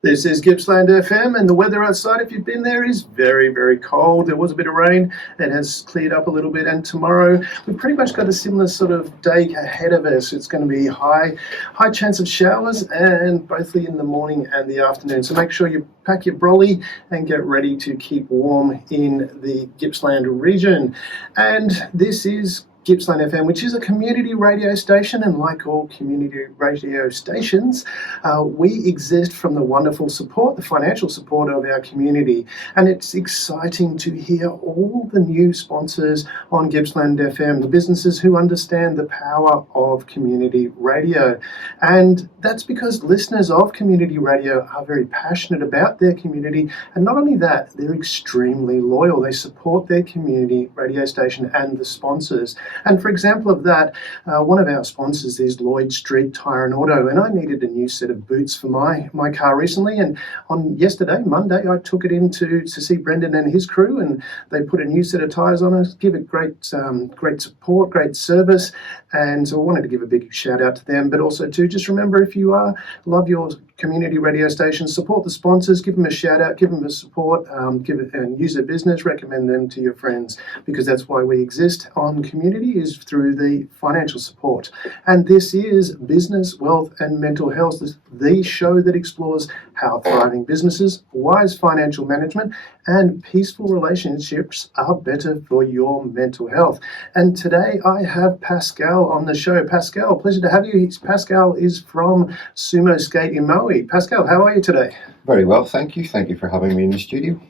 This is Gippsland FM, and the weather outside, if you've been there, is very, very cold. There was a bit of rain. It has cleared up a little bit, and tomorrow we've pretty much got a similar sort of day ahead of us. It's going to be high chance of showers, and both in the morning and the afternoon. So make sure you pack your brolly and get ready to keep warm in the Gippsland region. And this is Gippsland FM, which is a community radio station, and like all community radio stations, we exist from the wonderful support, the financial support of our community. And it's exciting to hear all the new sponsors on Gippsland FM, the businesses who understand the power of community radio. And that's because listeners of community radio are very passionate about their community. And not only that, they're extremely loyal. They support their community radio station and the sponsors. And for example of that, one of our sponsors is Lloyd Street Tire and Auto, and I needed a new set of boots for my car recently. And on Monday, I took it in to see Brendan and his crew, and they put a new set of tires on it, give it great support, great service. And so I wanted to give a big shout out to them, but also to just remember, if you love your community radio station, support the sponsors, give them a shout out, give them a support, and use their business, recommend them to your friends, because that's why we exist on community, is through the financial support. And this is Business, Wealth and Mental Health, the show that explores how thriving businesses, wise financial management and peaceful relationships are better for your mental health. And today I have Pascal on the show. Pascal, pleasure to have you. Pascal is from Sumo Skate in Mowie. Pascal, how are you today? Very well, thank you. Thank you for having me in the studio.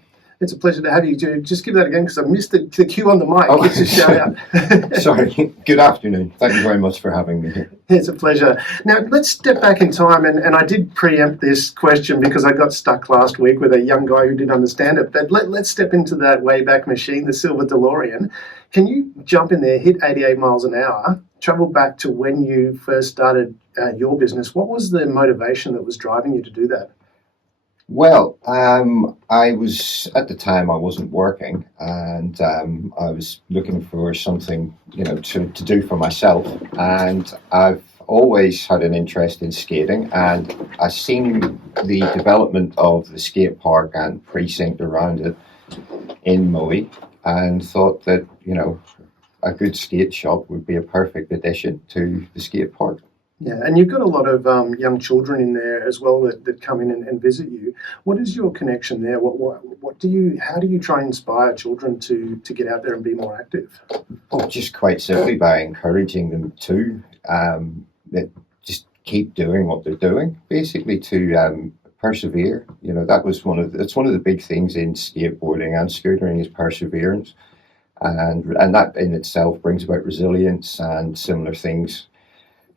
It's a pleasure to have you. Just give that again, because I missed the cue on the mic. Oh, it's a shout out. Sorry. Good afternoon. Thank you very much for having me here. It's a pleasure. Now, let's step back in time, and I did preempt this question because I got stuck last week with a young guy who didn't understand it. But let's step into that Wayback Machine, the silver DeLorean. Can you jump in there, hit 88 miles an hour, travel back to when you first started your business? What was the motivation that was driving you to do that? Well, I was, at the time I wasn't working, and I was looking for something, to do for myself. And I've always had an interest in skating, and I seen the development of the skate park and precinct around it in Mowie, and thought that, a good skate shop would be a perfect addition to the skate park. Yeah, and you've got a lot of young children in there as well that come in and visit you. What is your connection there? How do you try and inspire children to get out there and be more active? Well, just quite simply by encouraging them to just keep doing what they're doing, basically to persevere. That's one of the big things in skateboarding and scootering is perseverance, and that in itself brings about resilience and similar things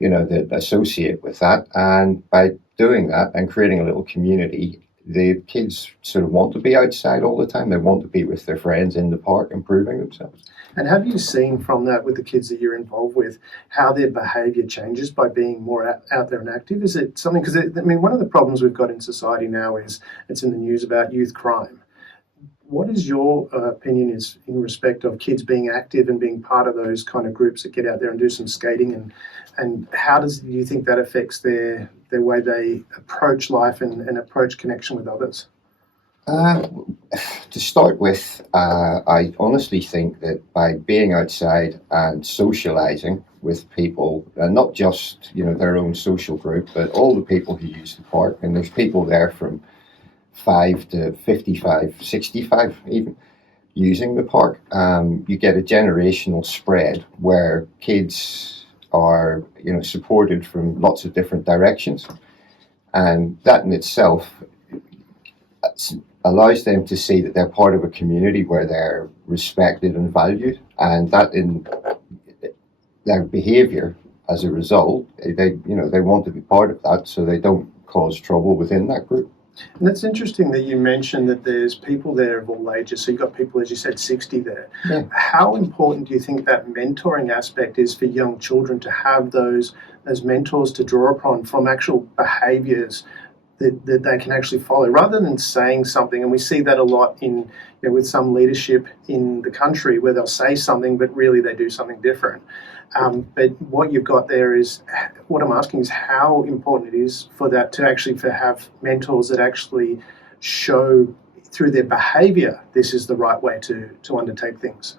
that associate with that. And by doing that and creating a little community, the kids sort of want to be outside all the time. They want to be with their friends in the park, improving themselves. And have you seen from that, with the kids that you're involved with, how their behaviour changes by being more out there and active? Is it something, because one of the problems we've got in society now is it's in the news about youth crime. What is your opinion is in respect of kids being active and being part of those kind of groups that get out there and do some skating, and how do you think that affects their way they approach life and approach connection with others? To start with, I honestly think that by being outside and socialising with people, and not just their own social group, but all the people who use the park, and there's people there from 5 to 55, 65 even, using the park, you get a generational spread where kids are supported from lots of different directions, and that in itself allows them to see that they're part of a community where they're respected and valued, and that in their behaviour as a result, they want to be part of that, so they don't cause trouble within that group. And that's interesting that you mentioned that there's people there of all ages. So you've got people, as you said, 60 there. Yeah. How important do you think that mentoring aspect is for young children to have those mentors to draw upon from actual behaviours that they can actually follow, rather than saying something. And we see that a lot in, with some leadership in the country, where they'll say something but really they do something different. But what you've got there is, what I'm asking is how important it is for that to actually have mentors that actually show through their behaviour this is the right way to undertake things.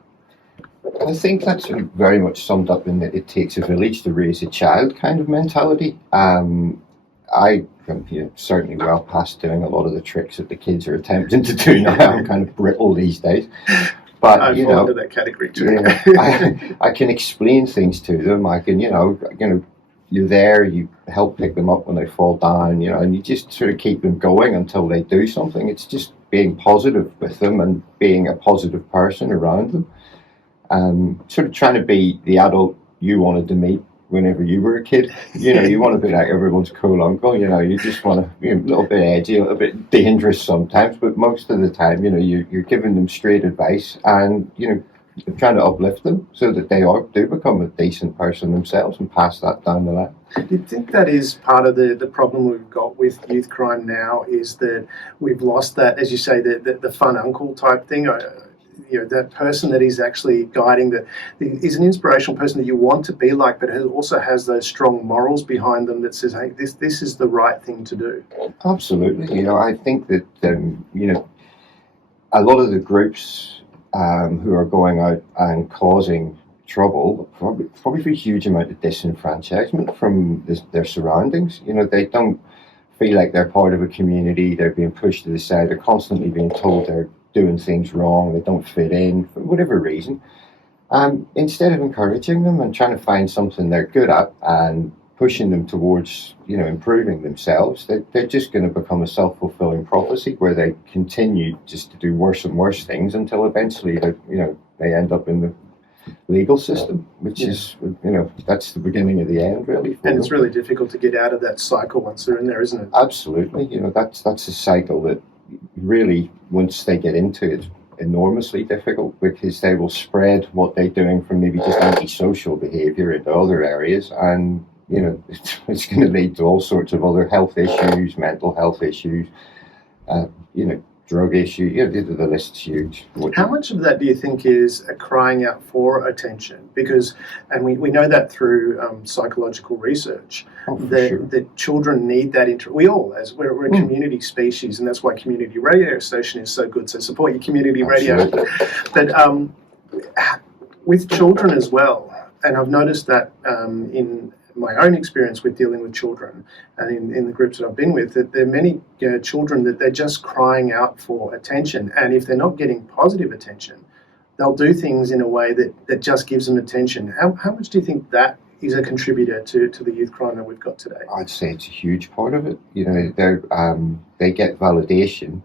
I think that's very much summed up in that it takes a village to raise a child kind of mentality. I am certainly well past doing a lot of the tricks that the kids are attempting to do now. I'm kind of brittle these days. But I fall into that category too. I can explain things to them. I can, you're there, you help pick them up when they fall down, and you just sort of keep them going until they do something. It's just being positive with them and being a positive person around them. Sort of trying to be the adult you wanted to meet whenever you were a kid. You want to be like everyone's cool uncle. You just want to be a little bit edgy, a little bit dangerous sometimes, but most of the time, you're giving them straight advice and, you're trying to uplift them so that they do become a decent person themselves and pass that down the line. Do you think that is part of the problem we've got with youth crime now, is that we've lost that, as you say, the fun uncle type thing? That person that is actually guiding, that is an inspirational person that you want to be like, but who also has those strong morals behind them that says, hey, this is the right thing to do. Absolutely. I think that, a lot of the groups who are going out and causing trouble probably for a huge amount of disenfranchisement from their surroundings. They don't feel like they're part of a community. They're being pushed to the side. They're constantly being told they're doing things wrong, they don't fit in for whatever reason. Instead of encouraging them and trying to find something they're good at and pushing them towards, improving themselves, they're just going to become a self-fulfilling prophecy where they continue just to do worse and worse things until eventually they end up in the legal system, which is, that's the beginning of the end, really. And it's really difficult to get out of that cycle once they're in there, isn't it? Absolutely. That's a cycle that really, once they get into it, enormously difficult, because they will spread what they're doing from maybe just antisocial behaviour into other areas, and it's going to lead to all sorts of other health issues, mental health issues, drug issues. The list's huge. How much of that do you think is a crying out for attention? Because, and we know that through psychological research, that children need that. We all, as we're a community species, and that's why community radio station is so good. So support your community radio. But with children as well, and I've noticed that in my own experience with dealing with children and in the groups that I've been with, that there are many children that they're just crying out for attention, and if they're not getting positive attention, they'll do things in a way that just gives them attention. How much do you think that is a contributor to the youth crime that we've got today? I'd say it's a huge part of it. They get validation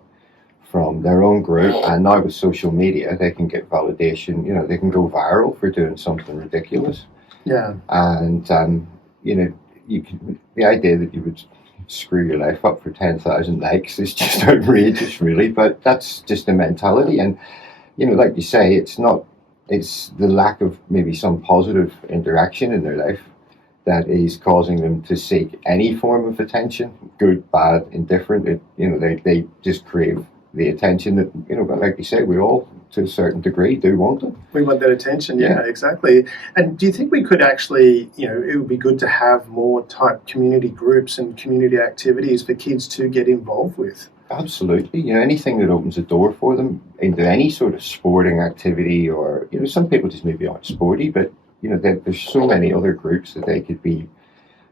from their own group, and now with social media they can get validation. They can go viral for doing something ridiculous. Yeah. And the idea that you would screw your life up for 10,000 likes is just outrageous, really. But that's just the mentality, and like you say, it's the lack of maybe some positive interaction in their life that is causing them to seek any form of attention, good, bad, indifferent. They just crave the attention that, like you say, we all, to a certain degree, do want it. We want that attention, yeah, exactly. And do you think we could actually, it would be good to have more type community groups and community activities for kids to get involved with? Absolutely. Anything that opens a door for them into any sort of sporting activity, or, some people just maybe aren't sporty, but, there's so many other groups that they could be,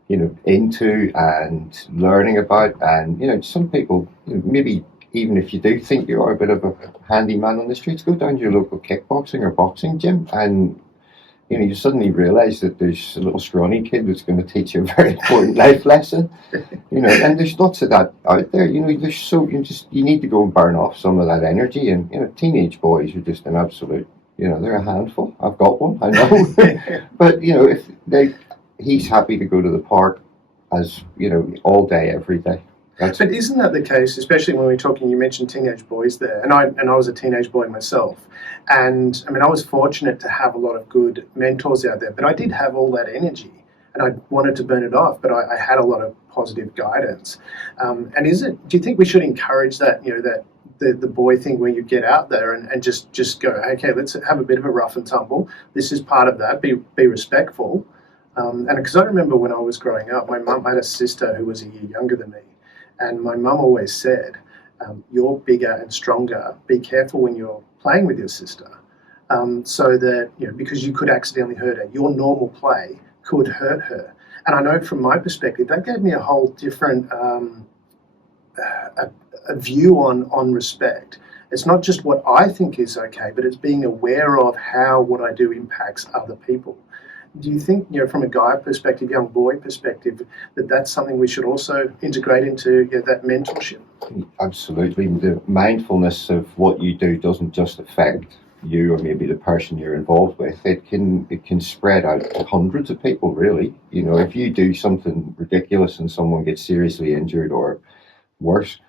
into and learning about. And, some people, maybe even if you do think you are a bit of a handyman on the streets, go down to your local kickboxing or boxing gym, and you suddenly realise that there's a little scrawny kid that's going to teach you a very important life lesson. And there's lots of that out there. You need to go and burn off some of that energy. And teenage boys are just an absolute, they're a handful. I've got one, I know. But if he's happy to go to the park as all day, every day. But isn't that the case, especially when we're talking, you mentioned teenage boys there, and I was a teenage boy myself, and I was fortunate to have a lot of good mentors out there, but I did have all that energy, and I wanted to burn it off, but I had a lot of positive guidance. And do you think we should encourage that, that the boy thing where you get out there and just go, okay, let's have a bit of a rough and tumble. This is part of that. Be respectful. And because I remember when I was growing up, my mum had a sister who was a year younger than me. And my mum always said, you're bigger and stronger. Be careful when you're playing with your sister. So that, because you could accidentally hurt her. Your normal play could hurt her. And I know from my perspective, that gave me a whole different a view on respect. It's not just what I think is okay, but it's being aware of how what I do impacts other people. Do you think, from a guy perspective, young boy perspective, that's something we should also integrate into that mentorship? Absolutely. The mindfulness of what you do doesn't just affect you or maybe the person you're involved with. It can spread out to hundreds of people, really. If you do something ridiculous and someone gets seriously injured or worse,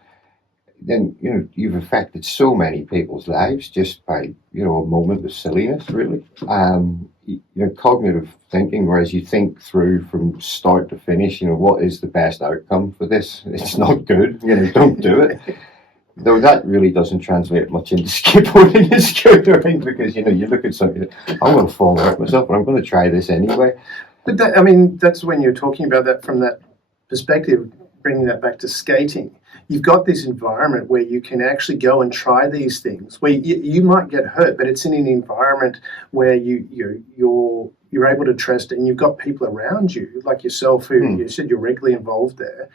then you've affected so many people's lives just by a moment of silliness, really. Cognitive thinking, whereas you think through from start to finish, what is the best outcome for this? It's not good. Don't do it. Though that really doesn't translate much into skateboarding and scootering, because you look at something, I'm going to fall hurt myself, but I'm going to try this anyway. But that's when you're talking about that from that perspective, bringing that back to skating. You've got this environment where you can actually go and try these things, where you might get hurt, but it's in an environment where you're able to trust, and you've got people around you like yourself who you said you're regularly involved there,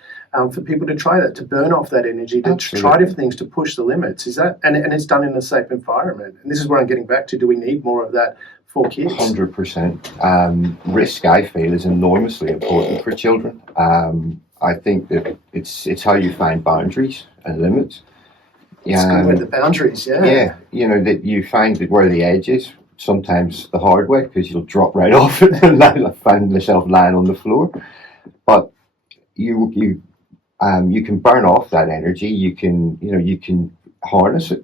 for people to try that, to burn off that energy, to try different things, to push the limits. Is that and it's done in a safe environment? And this is where I'm getting back to: do we need more of that for kids? 100%. Risk, I feel, is enormously important for children. I think that it's how you find boundaries and limits. It's good with the boundaries, yeah. Yeah, that you find that where the edge is, sometimes the hard way, because you'll drop right off it and find yourself lying on the floor. But you can burn off that energy. You can harness it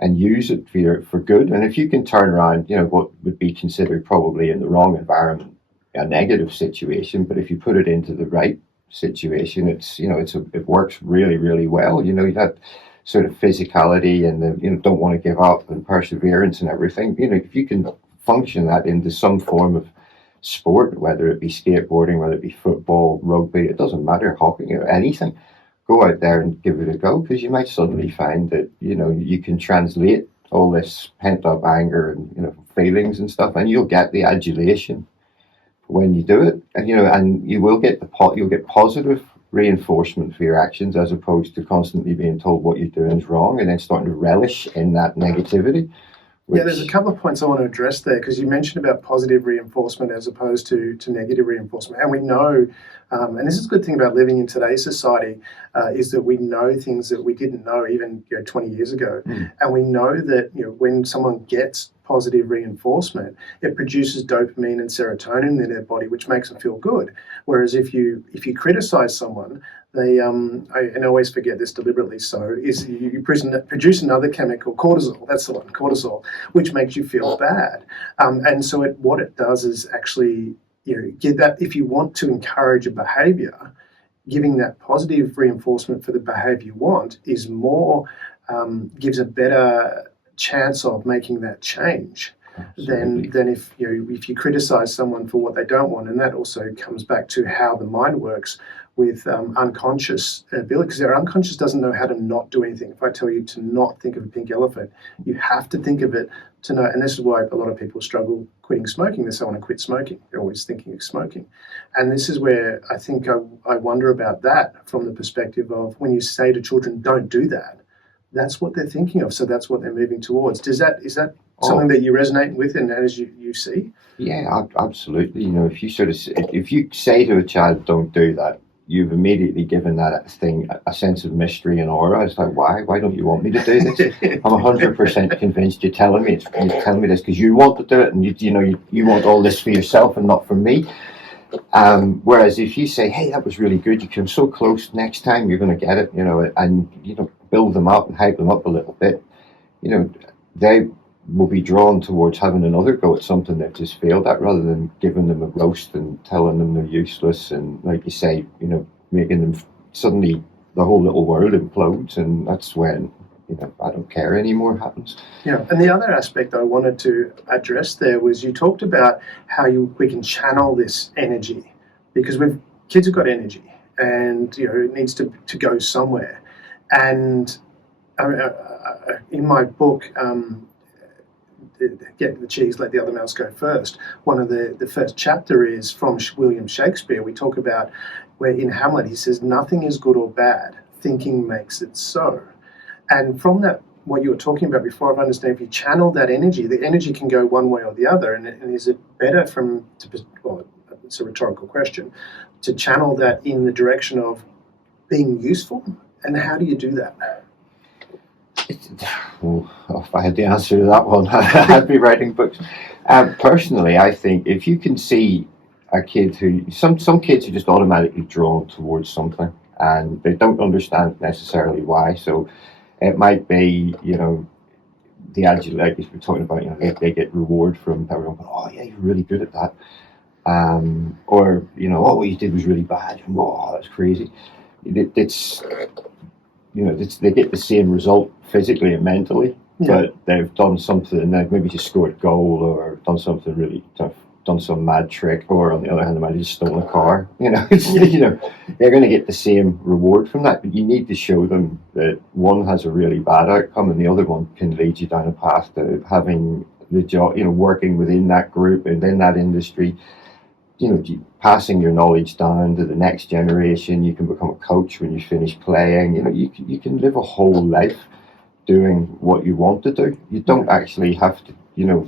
and use it for good. And if you can turn around, what would be considered probably in the wrong environment a negative situation, but if you put it into the right situation, it works really, really well. That sort of physicality and the don't want to give up and perseverance and everything. If you can function that into some form of sport, whether it be skateboarding, whether it be football, rugby, it doesn't matter, hockey, anything, go out there and give it a go, because you might suddenly find that you can translate all this pent up anger and feelings and stuff, and you'll get the adulation when you do it, and you will get you'll get positive reinforcement for your actions, as opposed to constantly being told what you're doing is wrong and then starting to relish in that negativity. Yeah, there's a couple of points I want to address there, because you mentioned about positive reinforcement as opposed to negative reinforcement. And we know, and this is a good thing about living in today's society, is that we know things that we didn't know even 20 years ago. And we know that when someone gets positive reinforcement, it produces dopamine and serotonin in their body, which makes them feel good. Whereas if you criticize someone, they and I always forget this deliberately, so is you produce another chemical, cortisol. That's the one, cortisol, which makes you feel bad. And so what it does is actually get that, if you want to encourage a behavior, giving that positive reinforcement for the behavior you want is more gives a better chance of making that change than if you criticize someone for what they don't want. And that also comes back to how the mind works with unconscious ability, because our unconscious doesn't know how to not do anything. If I tell you to not think of a pink elephant, you have to think of it to know. And this is why a lot of people struggle quitting smoking. They say, I want to quit smoking. They're always thinking of smoking. And this is where I think I wonder about that from the perspective of when you say to children, don't do that, that's what they're thinking of. So that's what they're moving towards. Is that something that you resonate with and as you see? Yeah, absolutely. If you say to a child, don't do that, you've immediately given that thing a sense of mystery and aura. It's like, why don't you want me to do this? I'm 100% convinced you're telling me this because you want to do it, and you want all this for yourself and not for me. Whereas if you say, hey, that was really good, you came so close, next time you're going to get it, and build them up and hype them up a little bit, they will be drawn towards having another go at something they've just failed at, rather than giving them a roast and telling them they're useless and, like you say, making them suddenly the whole little world implodes, and that's when, you know, I don't care anymore happens. Yeah, and the other aspect I wanted to address there was you talked about how we can channel this energy, because kids have got energy, and you know it needs to go somewhere. And in my book, Get the Cheese, Let the Other Mouse Go First, one of the first chapter is from William Shakespeare. We talk about where in Hamlet he says, "Nothing is good or bad, thinking makes it so." And from that, what you were talking about before, I've understood if you channel that energy, the energy can go one way or the other. And is it better well, it's a rhetorical question, to channel that in the direction of being useful? And how do you do that? Well, if I had the answer to that one, I'd be writing books. Personally, I think if you can see a kid who, some kids are just automatically drawn towards something, and they don't understand necessarily why. So it might be, you know, the adjective, like we're talking about, you know, they get reward from everyone going, "Oh yeah, you're really good at that," or you know, "Oh, what you did was really bad," and "Oh, that's crazy." It's, you know, they get the same result physically and mentally, but they've done something, they've maybe just scored a goal or done something really tough, done some mad trick, or on the other hand, they might have just stolen a car. You know, you know, they're going to get the same reward from that, but you need to show them that one has a really bad outcome and the other one can lead you down a path to having the job, you know, working within that group and in that industry, you know, passing your knowledge down to the next generation. You can become a coach when you finish playing. You know, you can live a whole life doing what you want to do. You don't actually have to, you know,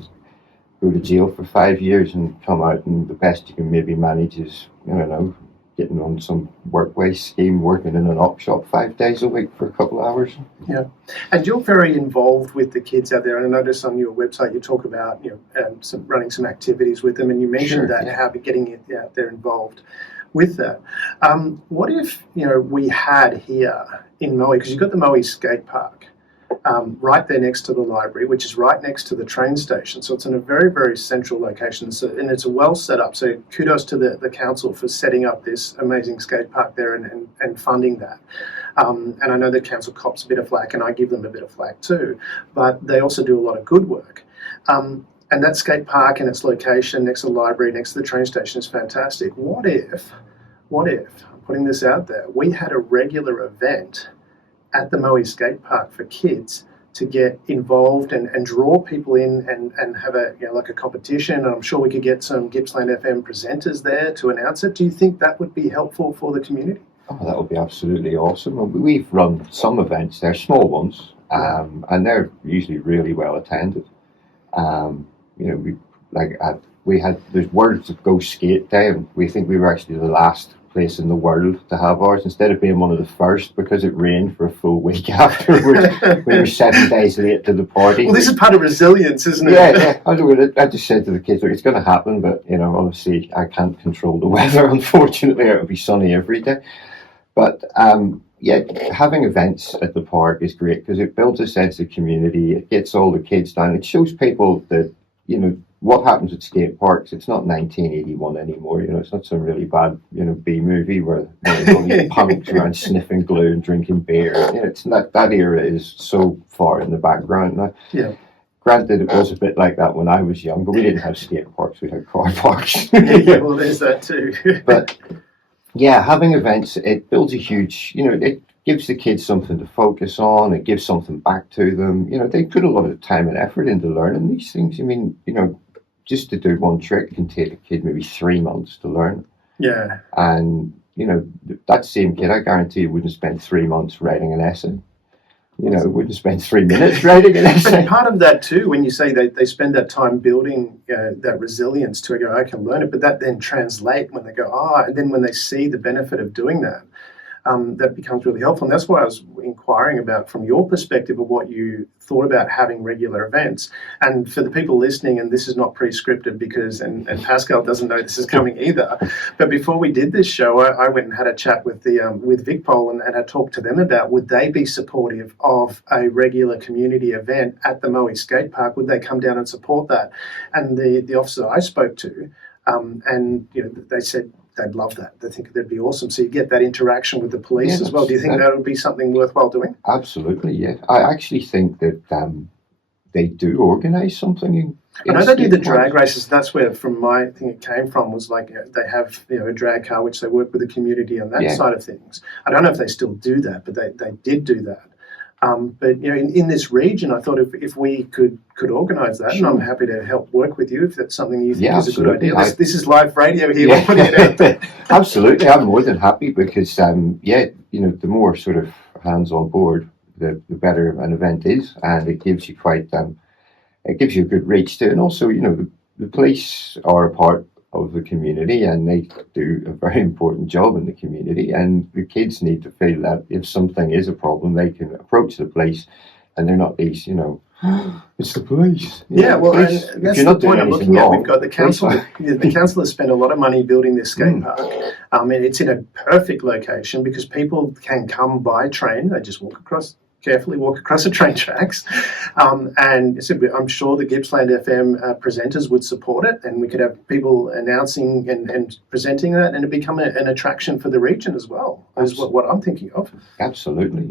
go to jail for 5 years and come out, and the best you can maybe manage is, I don't know, getting on some workplace scheme, working in an op shop 5 days a week for a couple of hours. Yeah, and you're very involved with the kids out there. And I noticed on your website you talk about, you know, running some activities with them, and you mentioned how getting it out there involved with that. What if, you know, we had here in Mowie, because you've got the Moe Skate Park right there next to the library, which is right next to the train station. So it's in a very, very central location. So, and it's well set up. So kudos to the council for setting up this amazing skate park there and funding that. And I know the council cops a bit of flack, and I give them a bit of flack too, but they also do a lot of good work. And that skate park and its location next to the library, next to the train station is fantastic. What if, I'm putting this out there, we had a regular event at the Moe Skate Park for kids to get involved and draw people in and have a, you know, like a competition. And I'm sure we could get some Gippsland FM presenters there to announce it. Do you think that would be helpful for the community? Oh, that would be absolutely awesome. We've run some events, they're small ones, and they're usually really well attended. You know, there's Words of Go Skate Day, and we think we were actually the last place in the world to have ours, instead of being one of the first, because it rained for a full week afterwards. We were 7 days late to the party. Well, this is part of resilience, isn't it? Yeah. I just said to the kids, look, it's going to happen, but, you know, obviously I can't control the weather. Unfortunately, it will be sunny every day. But having events at the park is great because it builds a sense of community. It gets all the kids down. It shows people that, you know, what happens at skate parks. It's not 1981 anymore. You know, it's not some really bad, you know, B movie where, you know, all these punks around sniffing glue and drinking beer. You know, it's not, that era is so far in the background now. Yeah. Granted, it was a bit like that when I was young, but we didn't have skate parks. We had car parks. Yeah, well, there's that too. But yeah, having events, it builds a huge, you know, it gives the kids something to focus on. It gives something back to them. You know, they put a lot of time and effort into learning these things. I mean, you know, just to do one trick can take a kid maybe 3 months to learn. Yeah. And, you know, that same kid, I guarantee you, wouldn't spend 3 months writing an essay. You know, wouldn't spend 3 minutes writing an essay. But part of that too, when you say they spend that time building that resilience to go, I can learn it, but that then translate when they go, and then when they see the benefit of doing that, that becomes really helpful. And that's why I was inquiring about, from your perspective, of what you thought about having regular events. And for the people listening, and this is not pre-scripted because, and Pascal doesn't know this is coming either, but before we did this show, I went and had a chat with with Vicpol and I talked to them about, would they be supportive of a regular community event at the Mowie Skate Park? Would they come down and support that? And the officer I spoke to, and you know, they said they'd love that. They think that'd be awesome. So you get that interaction with the police Yeah, as well. Do you think that would be something worthwhile doing? Absolutely, yeah. I actually think that they do organise something I know they do the drag races. That's where, from my thing, it came from. Was like they have a drag car which they work with the community on that side of things. I don't know if they still do that, but they did do that. But in this region, I thought if we could organise that, and I'm happy to help work with you if that's something you think is a good idea. This is live radio here. We're putting it out there. Absolutely, I'm more than happy because the more sort of hands on board, the better an event is, and it gives you it gives you a good reach to it. And also, the police are a part of the community and they do a very important job in the community, and the kids need to feel that if something is a problem, they can approach the police and they're not these, it's the police. Yeah, well, and that's the point I'm looking at. We've got the council. The council has spent a lot of money building this skate park. And it's in a perfect location because people can come by train. They just carefully walk across the train tracks. And I'm sure the Gippsland FM presenters would support it, and we could have people announcing and presenting that, and it become an attraction for the region as well, is what I'm thinking of. Absolutely.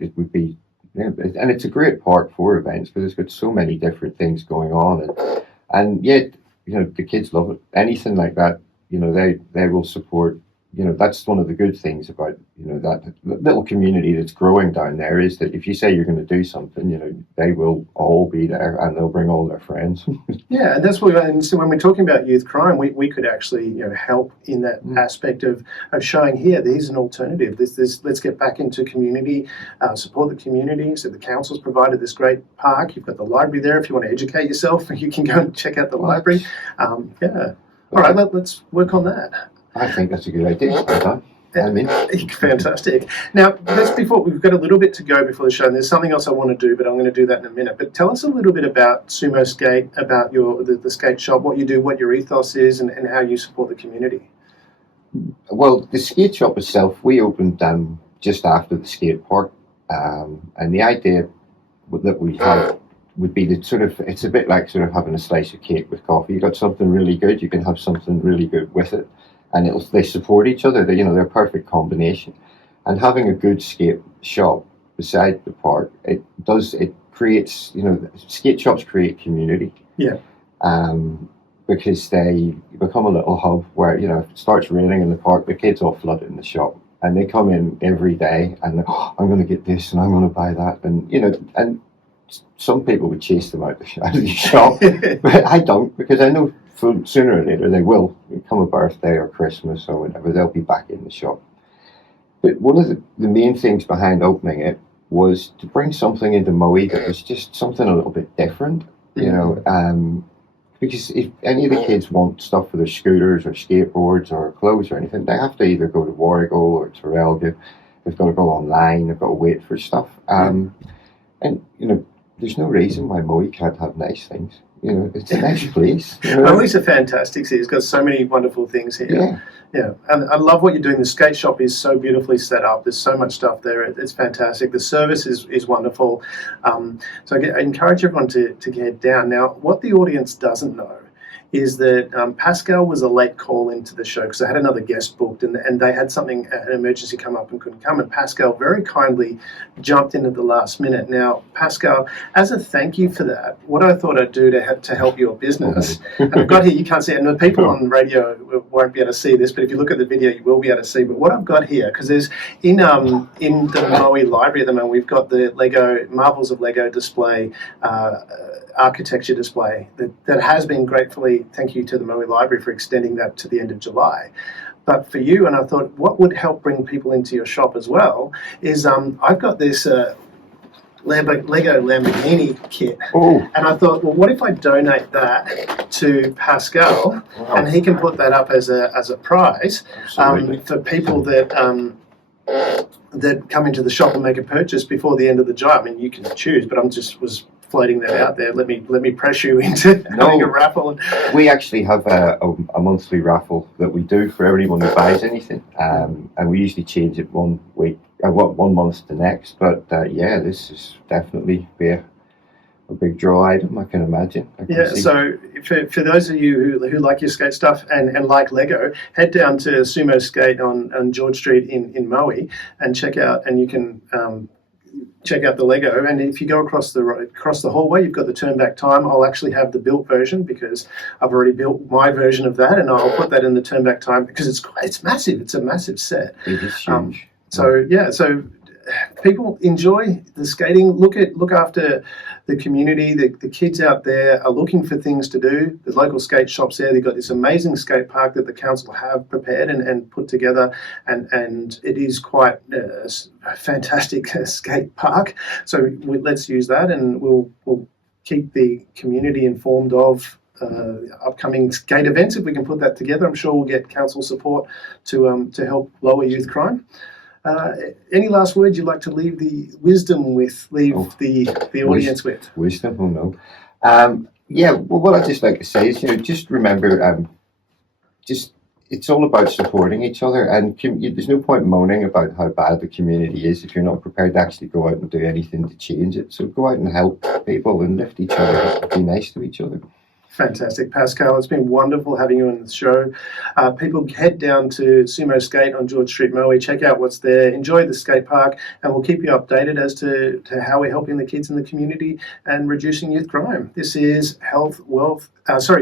It would be, and it's a great park for events because it's got so many different things going on. And yet, the kids love it. Anything like that, they will support. That's one of the good things about, that little community that's growing down there, is that if you say you're going to do something, they will all be there and they'll bring all their friends. Yeah, and that's what. And so when we're talking about youth crime, we could actually help in that aspect of showing here there's an alternative. Let's get back into community, support the community. So the council's provided this great park. You've got the library there. If you want to educate yourself, you can go and check out the library. Yeah. All right, let's work on that. I think that's a good idea. Fantastic. Now, we've got a little bit to go before the show, and there's something else I want to do, but I'm going to do that in a minute. But tell us a little bit about Sumo Skate, about the skate shop, what you do, what your ethos is, and how you support the community. Well, the skate shop itself, we opened just after the Skatepark, and the idea that we had would be it's a bit like sort of having a slice of cake with coffee. You got something really good, you can have something really good with it. And they support each other. They're a perfect combination. And having a good skate shop beside the park, it creates, skate shops create community. Yeah. Because they become a little hub where, if it starts raining in the park, the kids all flood in the shop. And they come in every day and I'm going to get this and I'm going to buy that. And, and some people would chase them out of the shop. But I don't, because I know sooner or later they will come a birthday or Christmas or whatever, they'll be back in the shop. But one of the main things behind opening it was to bring something into Mowie that was just something a little bit different, because if any of the kids want stuff for their scooters or skateboards or clothes or anything, they have to either go to Warrego or to Relga. They've got to go online, they've got to wait for stuff. And there's no reason why Mowie can't have nice things. It's a nice place. Mowie's a fantastic city. It's got so many wonderful things here. Yeah. And I love what you're doing. The skate shop is so beautifully set up. There's so much stuff there. It's fantastic. The service is wonderful. So I encourage everyone to get down. Now, what the audience doesn't know is that Pascal was a late call into the show because I had another guest booked and they had an emergency come up and couldn't come, and Pascal very kindly jumped in at the last minute. Now, Pascal, as a thank you for that, what I thought I'd do to help your business, and I've got here, you can't see it, and the people on radio won't be able to see this, but if you look at the video, you will be able to see. But what I've got here, because there's in the Mowie library at the moment, we've got the Lego Marvels of Lego display, architecture display that has been gratefully, thank you to the Mowie Library for extending that to the end of July. But for you, and I thought what would help bring people into your shop as well is I've got this Lego Lamborghini kit. Oh. And I thought, well, what if I donate that to Pascal, and he can put that up as a prize for people that come into the shop and make a purchase before the end of the job. I mean, you can choose, but was floating that out there. Let me pressure you into having a raffle. We actually have a monthly raffle that we do for everyone who buys anything, and we usually change it 1 week, 1 month to next. But this is definitely be a big draw item, I can imagine. Yeah, so for those of you who like your skate stuff and like Lego, head down to Sumo Skate on George Street in Mowie and check out, and you can check out the Lego. And if you go across the hallway, you've got the turn back time. I'll actually have the built version because I've already built my version of that, and I'll put that in the turn back time because it's massive. It's a massive set. It is huge. So people enjoy the skating. Look after the community. The kids out there are looking for things to do. There's local skate shops there. They've got this amazing skate park that the council have prepared and put together, and it is quite a fantastic skate park. So let's use that, and we'll keep the community informed of upcoming skate events if we can put that together. I'm sure we'll get council support to help lower youth crime. Any last words you'd like to leave the audience with? Wisdom? Oh no. Well, what I'd just like to say is, just remember, it's all about supporting each other, and there's no point moaning about how bad the community is if you're not prepared to actually go out and do anything to change it. So go out and help people and lift each other up, be nice to each other. Fantastic, Pascal. It's been wonderful having you on the show. People head down to Sumo Skate on George Street, Mowie. Check out what's there. Enjoy the skate park, and we'll keep you updated as to how we're helping the kids in the community and reducing youth crime. This is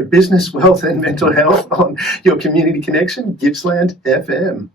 business, wealth, and mental health on your community connection, Gippsland FM.